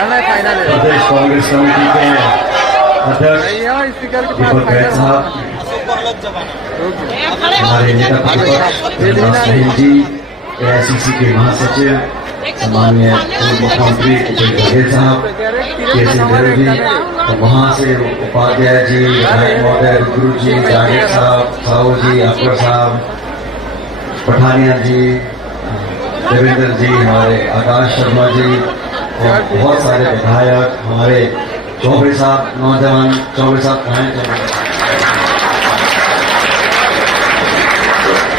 प्रदेश Congress committee के अध्यक्ष दीपक बैद साहब, हमारे नेता प्रतिपक्ष जी, एआईसीसी के महासचिव सम्माननीय पूर्व मुख्यमंत्री भूपेश बघेल साहब, केसी नेहरू जी, और वहाँ से उपाध्याय जी, विधायक महोदय, गुरु जी, जावेद साहब, साहू जी, अकबर साहब, पठानिया जी, देवेंद्र जी, हमारे आकाश शर्मा जी और बहुत सारे विधायक, हमारे चौबे साहब, नौजवान चौबे साहब कहाँ हैं?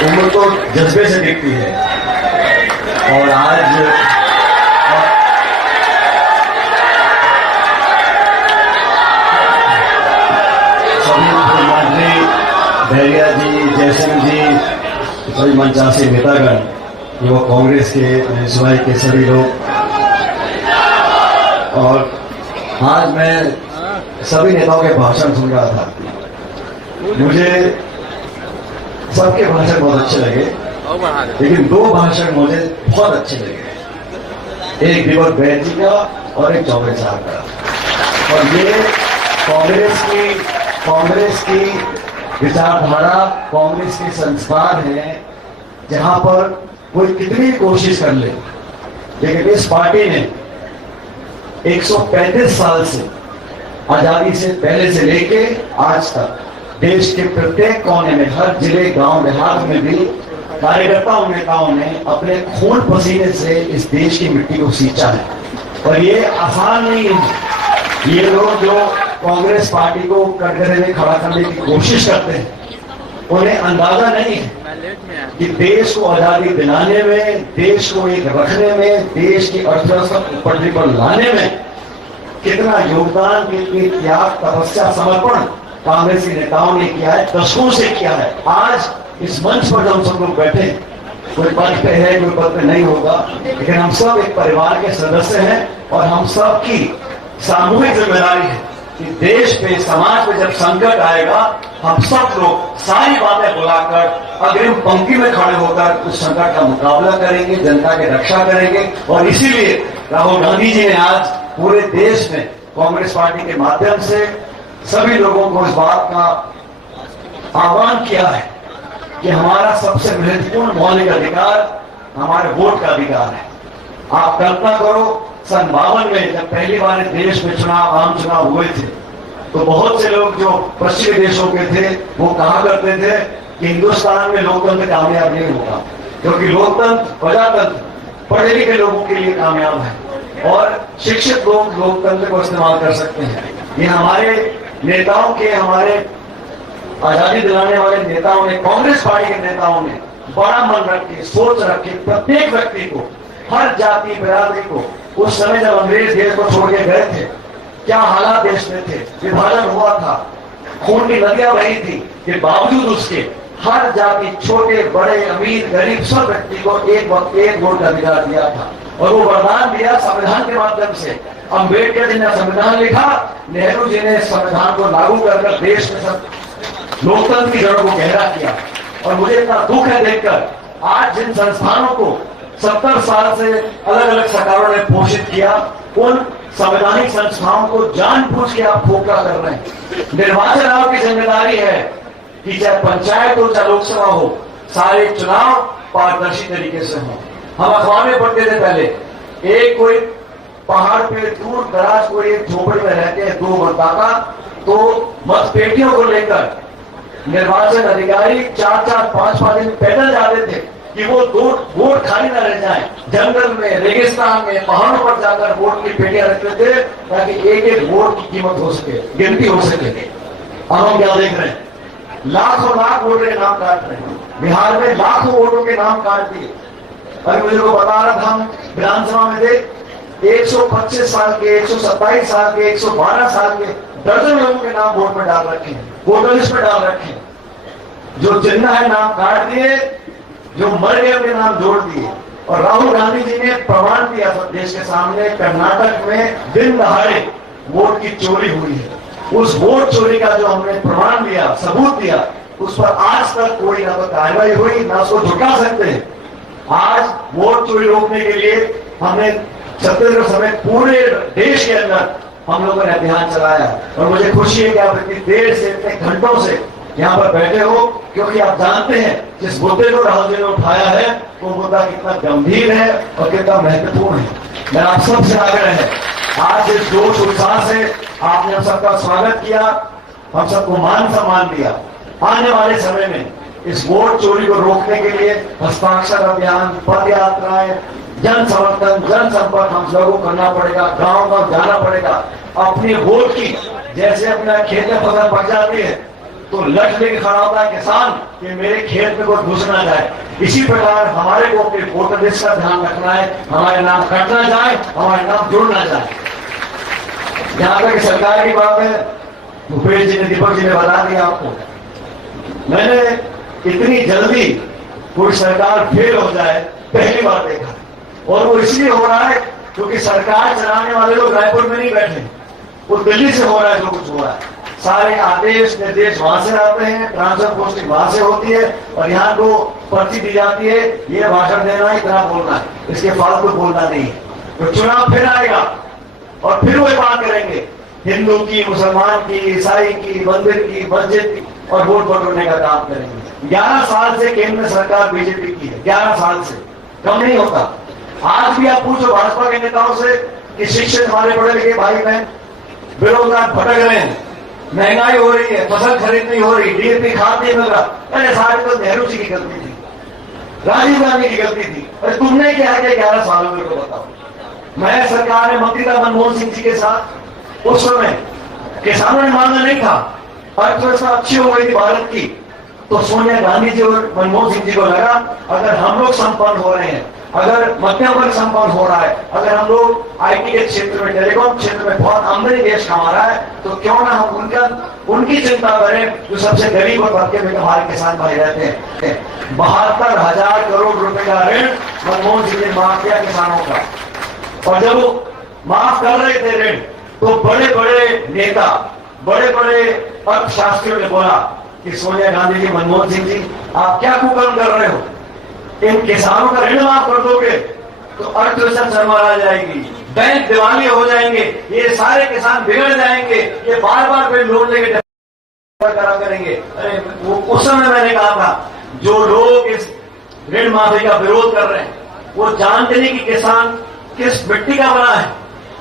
उम्र तो जज्बे से दिखती है और आज सभी मुख्यमंत्री बैरिया जी, जयसिंह जी, सभी मंचासी नेतागण, युवा कांग्रेस के सिवाय के सभी लोग, और आज मैं सभी नेताओं के भाषण सुन रहा था। मुझे सबके भाषण बहुत अच्छे लगे, लेकिन दो भाषण मुझे बहुत अच्छे लगे, एक दीपक बैद जी का और एक चौबे साहब का। और ये कांग्रेस की विचारधारा, कांग्रेस के संस्कार हैं, जहां पर कोई कितनी कोशिश कर ले, लेकिन इस पार्टी ने 135 साल से, आजादी से पहले से लेके आज तक, देश के प्रत्येक कोने में, हर जिले, गांव, देहात में भी कार्यकर्ताओं, नेताओं ने अपने खून पसीने से इस देश की मिट्टी को सींचा है। और ये आसान नहीं है। ये लोग जो कांग्रेस पार्टी को कटघरे में खड़ा करने की कोशिश करते हैं, उन्हें अंदाजा नहीं है कि देश को आजादी दिलाने में, देश को एक रखने में, देश की अर्थव्यवस्था को पटरी पर लाने में कितना योगदान, कितनी त्याग, तपस्या, समर्पण कांग्रेस के नेताओं ने किया है, दशकों से किया है। आज इस मंच पर हम सब लोग बैठे, कोई पद पे है, कोई पद पे नहीं होगा, लेकिन हम सब एक परिवार के सदस्य हैं और हम सब की सामूहिक जिम्मेदारी है कि देश पे, समाज पे जब संकट आएगा, हम सब लोग सारी बातें बुलाकर अग्रिम पंक्ति में खड़े होकर उस संकट का मुकाबला करेंगे, जनता की रक्षा करेंगे। और इसीलिए राहुल गांधी जी ने आज पूरे देश में कांग्रेस पार्टी के माध्यम से सभी लोगों को इस बात का आह्वान किया है कि हमारा सबसे महत्वपूर्ण मौलिक अधिकार हमारे वोट का अधिकार है। आप कल्पना करो, सन 52 में जब पहली बार देश में चुनाव, आम चुनाव हुए थे, तो बहुत से लोग जो पश्चिमी देशों के थे वो कहा करते थे कि हिंदुस्तान में लोकतंत्र कामयाब नहीं होगा, क्योंकि लोकतंत्र, प्रजातंत्र पढ़े लिखे लोगों के लिए कामयाब है और शिक्षित लोग लोकतंत्र को इस्तेमाल कर सकते हैं। ये हमारे नेताओं के, हमारे आजादी दिलाने वाले नेताओं ने, कांग्रेस पार्टी के नेताओं ने बड़ा मन रख के, सोच रख के, प्रत्येक व्यक्ति को, हर जाति बिरादरी को, उस समय जब अंग्रेज देश को छोड़ के गए थे, क्या हालात देश में थे, विभाजन हुआ था, खून की नदियां बही थी, के बावजूद उसके हर जाति, छोटे बड़े, अमीर गरीब, सब व्यक्ति को एक वक्त एक वोट का अधिकार दिया था। और वो वरदान दिया संविधान के माध्यम से। अम्बेडकर जी ने संविधान लिखा, नेहरू जी ने संविधान को लागू कर देश में सब लोकतंत्र की जड़ों को गहरा किया। और मुझे इतना दुख है देखकर, आज जिन संस्थानों को 70 साल से अलग अलग सरकारों ने पोषित किया, उन संवैधानिक संस्थाओं को जानबूझ के आप खोखला कर रहे हैं। निर्वाचन आयोग की जिम्मेदारी है कि चाहे पंचायत हो, चाहे लोकसभा हो, सारे चुनाव पारदर्शी तरीके से हो। हम अखबार में पढ़ते थे पहले, एक कोई पहाड़ पे दूर दराज कोई एक झोपड़ी में रहते हैं 2 मतदाता, तो मतपेटियों को लेकर निर्वाचन अधिकारी 4-4, 5-5 दिन पैदल जाते थे कि वो वोट खाली न रह जाए। जंगल में, रेगिस्तान में, पहाड़ों पर जाकर वोट की पेटियां रखते थे ताकि एक एक वोट की कीमत हो सके, गिनती हो सके। अब हम क्या देख रहे हैं, लाखों लाख वोटों के नाम काट रहे हैं। बिहार में लाखों वोटों के नाम काट दिए। अभी मुझे को बता रहा था, हम विधानसभा में थे, 125 साल के, 127 साल के, 112 साल के दर्जन लोगों के नाम वोट में डाल रखे हैं, वोटर लिस्ट में डाल रखे हैं। जो जिंदा है नाम काट दिए, जो मर गए उनके नाम जोड़ दिए। और राहुल गांधी जी ने प्रमाण दिया सब देश के सामने, कर्नाटक में दिन दहाड़े वोट की चोरी हुई है। उस वोट चोरी का जो हमने प्रमाण दिया, सबूत दिया, उस पर आज तक कोई ना तो कार्रवाई हुई, ना उसको झुका सकते हैं। आज वोट चोरी रोकने के लिए हमने छत्तीसगढ़ समेत पूरे देश के अंदर हम लोगों ने अभियान चलाया और मुझे खुशी है कि आप इतनी देर से, इतने घंटों से यहाँ पर बैठे हो, क्योंकि आप जानते हैं जिस मुद्दे को राहुल जी ने उठाया है वो मुद्दा कितना गंभीर है और कितना महत्वपूर्ण है। मेरा आप सबसे आग्रह है, आज इस जोश उत्साह से आपने हम सबका स्वागत किया, हम सबको मान सम्मान दिया। आने वाले समय में इस वोट चोरी को रोकने के लिए हस्ताक्षर अभियान, पद यात्राएं, जन समर्थन, जन संपर्क हम लोगों को करना पड़ेगा, गांव गांव जाना पड़ेगा। अपनी वोट की जैसे अपना खेत में फसल पक जाती है तो लठ लेके खड़ा होता है किसान कि मेरे खेत में कोई घुस ना जाए, इसी प्रकार हमारे को अपने वोटर लिस्ट का ध्यान रखना है, हमारे नाम कटना जाए, हमारे नाम जुड़ ना जाए। जहां तक सरकार की बात है, भूपेश जी ने, दीपक जी ने बता दिया आपको, मैंने इतनी जल्दी कोई सरकार फेल हो जाए पहली बार देखा, और वो इसलिए हो रहा है क्योंकि सरकार चलाने वाले लोग रायपुर में नहीं बैठे, वो दिल्ली से हो रहा है जो कुछ हो रहा है। सारे आदेश निर्देश वहां से आते हैं, ट्रांसफर पोस्टिंग वहां से होती है और यहाँ को पर्ची दी जाती है, ये भाषण देना है, इतना बोलना है, इसके फालतू बोलना नहीं है। तो चुनाव फिर आएगा और फिर वही बात करेंगे, हिंदू की, मुसलमान की, ईसाई की, मंदिर की, मस्जिद की, और वोट बटोरने का काम करेंगे। 11 साल से केंद्र में सरकार बीजेपी की है, 11 साल से, कम नहीं होता। आज भी आप पूछो भाजपा के नेताओं से कि शिक्षित हमारे पढ़े लिखे भाई बहन बेरोजगार भटक रहे हैं, महंगाई हो रही है, फसल खरीद नहीं हो रही, डीएपी खाद नहीं मिल रहा, अरे सारे तो नेहरू जी की गलती थी, राजीव गांधी की गलती थी, अरे तुमने क्या किया 11 सालों में, बताओ। मैं सरकार ने मंत्री था मनमोहन सिंह जी के साथ, उस समय किसानों ने मांगा नहीं था, अर्थव्यवस्था अच्छी हो गई थी भारत की, तो सोनिया गांधी जी और मनमोहन सिंह जी को लगा अगर हम लोग संपन्न हो रहे हैं, अगर मध्यम वर्ग संपन्न हो रहा है, अगर हम लोग आईटी के क्षेत्र में, टेलीकॉम क्षेत्र में बहुत आमदनी देश कमा रहा है, तो क्यों ना हम उनकी चिंता करें जो सबसे गरीब और तबके में हमारे किसान भाई रहते हैं। 72,000 करोड़ रुपए का ऋण मनमोहन सिंह ने माफ किया किसानों का, और जब वो माफ कर रहे थे ऋण तो बड़े बड़े नेता, बड़े बड़े अर्थशास्त्रियों ने बोला कि सोनिया गांधी जी, मनमोहन सिंह जी, आप क्या कुकर्म कर रहे हो, इन किसानों का ऋण माफ कर दोगे तो अर्थव्यवस्था चरमरा जाएगी, बैंक दिवालिये हो जाएंगे, ये सारे किसान बिगड़ जाएंगे, ये बार बार वे लोन लेके करा करेंगे। अरे वो उस समय मैंने कहा था जो लोग इस ऋण माफी का विरोध कर रहे हैं वो जानते नहीं कि किसान किस मिट्टी का बना है।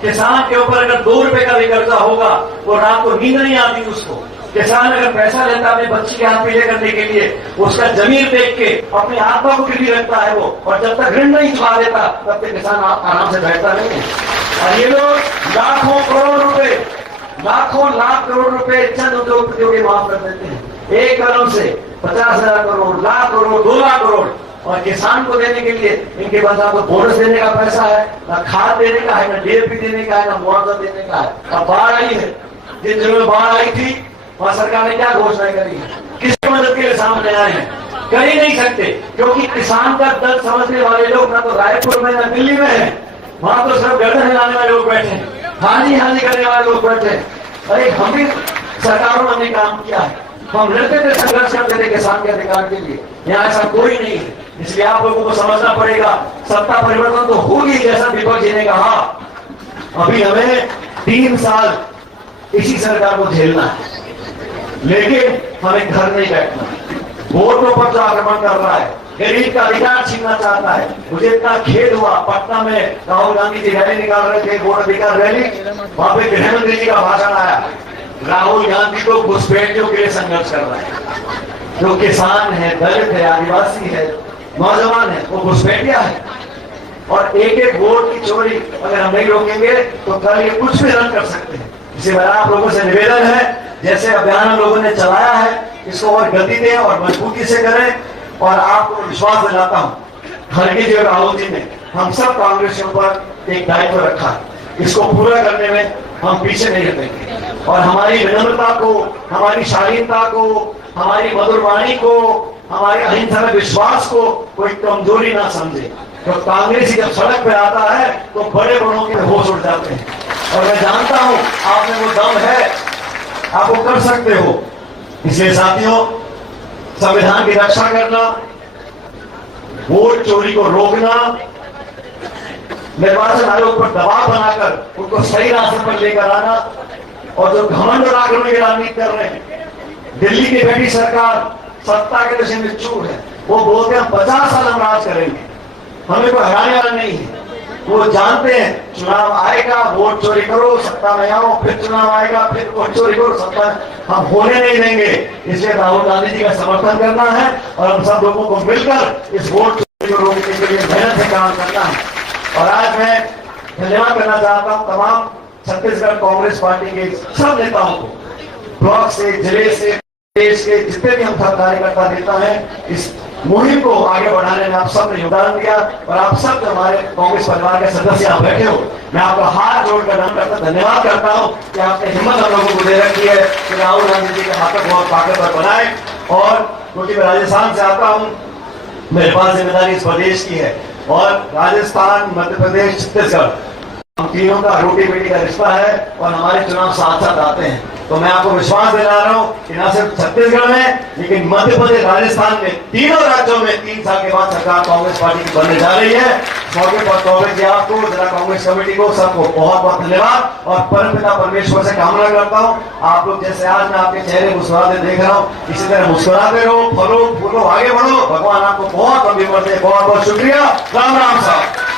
किसान के ऊपर अगर 2 रुपए का भी कर्जा होगा वो रात को नींद नहीं आती उसको। किसान अगर पैसा लेता अपने बच्ची के हाथ पीले करने के लिए, उसका जमीन देख के अपने आत्मा को गिरवी रखता है वो, और जब तक ऋण नहीं चुका देता तब तक किसान आराम से बैठता नहीं है। और ये लोग लाखों करोड़ रुपए, लाखों लाख करोड़ रुपए चंद उद्योगपतियों के माफ कर देते हैं, एक करोड़ से 50,000 करोड़, लाख करोड़, 2 लाख करोड़, और किसान को देने के लिए इनके पास ना तो बोनस देने का पैसा है, ना खाद देने का है, ना डीएपी देने का है, ना मुआवजा देने का है। अब बाढ़ आई है, जिन जगह बाढ़ आई थी वहां सरकार ने क्या घोषणा करी है, किसकी मदद के लिए सामने आए हैं, कर ही नहीं सकते, क्योंकि किसान का दर्द समझने वाले लोग ना तो रायपुर में ना दिल्ली में है, वहां तो सिर्फ गर्दन हिलाने वाले लोग बैठे हैं, हानि हानि करने वाले लोग बैठे हैं। अरे हम भी सरकारों ने काम किया है, हम लड़ते थे, संघर्ष करते थे किसान के अधिकार के लिए, यहाँ ऐसा कोई नहीं है। इसलिए आप लोगों को समझना पड़ेगा, सत्ता परिवर्तन तो होगी, जैसा दीपक जी ने कहा। अभी हमें 3 साल इसी सरकार को झेलना है, लेकिन हमें घर नहीं बैठना। वोटों पर जो आक्रमण कर रहा है, गरीब का अधिकार छीनना चाहता है। मुझे इतना खेद हुआ, पटना में राहुल गांधी जी रैली निकाल रहे थे, वोट अधिकार रैली, वहां पे गृहमंत्री जी का भाषण आया, राहुल गांधी को घुसपैठियों के लिए संघर्ष कर रहा है। जो किसान है, दलित है, आदिवासी है, नौजवान है, वो घुसपैठिया है। और एक एक वोट की चोरी अगर हम नहीं रोकेंगे तो कल ये कुछ भी रद्द कर सकते हैं। इसी मेरा आप लोगों से निवेदन है, जैसे अभियान हम लोगों ने चलाया है, इसको और गति दें और मजबूती से करें। और आपको विश्वास दिलाता हूं, खड़गे जी और राहुल जी ने हम सब कांग्रेसियों पर एक दायित्व रखा है, इसको पूरा करने में हम पीछे नहीं हटेंगे। और हमारी विनम्रता को, हमारी शालीनता को, हमारी मधुर वाणी को, हमारे अहिंसा में विश्वास को कोई कमजोरी ना समझे। तो कांग्रेस जब सड़क पे आता है तो बड़े बड़ों के होश उड़ जाते हैं, और मैं जानता हूं आप में वो दम है, आप वो कर सकते हो। इसलिए साथियों, संविधान की रक्षा करना, वोट चोरी को रोकना, निर्वाचन आयोग पर दबाव बनाकर उनको सही रास्ते पर लेकर आना, और जो घमंड और आक्रमण की राजनीति कर रहे हैं, दिल्ली की बैठी सरकार सत्ता के नशे में चूर है। वो बोलते हैं 50 साल हम राज करेंगे, हमें कोई हराने वाला नहीं है। वो जानते हैं चुनाव आएगा, वोट चोरी करो, सत्ता में आओ, फिर चुनाव आएगा, फिर वोट चोरी करो, सत्ता हम होने नहीं देंगे। इसलिए राहुल गांधी जी का समर्थन करना है और हम सब लोगों को मिलकर इस वोट चोरी को रोकने के लिए मेहनत से काम करना है। और आज मैं धन्यवाद करना चाहता हूं तमाम छत्तीसगढ़ कांग्रेस पार्टी के सब नेताओं को, ब्लॉक से, जिले से, देश के जितने भी हम सब कार्यकर्ता नेता हैं, इस मुहिम को आगे बढ़ाने में आप सबने योगदान दिया। और आप सब जो हमारे कांग्रेस परिवार के सदस्य आप बैठे हो, मैं आपका हाथ जोड़कर धन्यवाद करता हूं कि आपने हिम्मत हम लोगों को दे रखी है कि राहुल गांधी जी के हाथों को और ताकतवर बनाए। और क्योंकि मैं राजस्थान से आता हूं, मेरे पास जिम्मेदारी इस प्रदेश की है, और राजस्थान, मध्य प्रदेश, छत्तीसगढ़, हम तीनों का रोटी बेटी का रिश्ता है और हमारे चुनाव साथ साथ आते हैं। तो मैं आपको विश्वास दिला रहा हूं कि न सिर्फ छत्तीसगढ़ में, लेकिन मध्य प्रदेश, राजस्थान में, तीनों राज्यों में 3 साल के बाद सरकार कांग्रेस पार्टी की बनने जा रही है। मौके पर कांग्रेस जी आपको, जिला कांग्रेस कमेटी को, सबको बहुत बहुत धन्यवाद और परमपिता परमेश्वर से कामना करता हूं आप लोग जैसे आज मैं आपके चेहरे मुस्कुराते देख रहा हूं, इसी तरह मुस्कुराते रहो, फलो फूलो, आगे बढ़ो। भगवान आपको बहुत लंबी उम्र दे। बहुत बहुत शुक्रिया। राम राम साहब।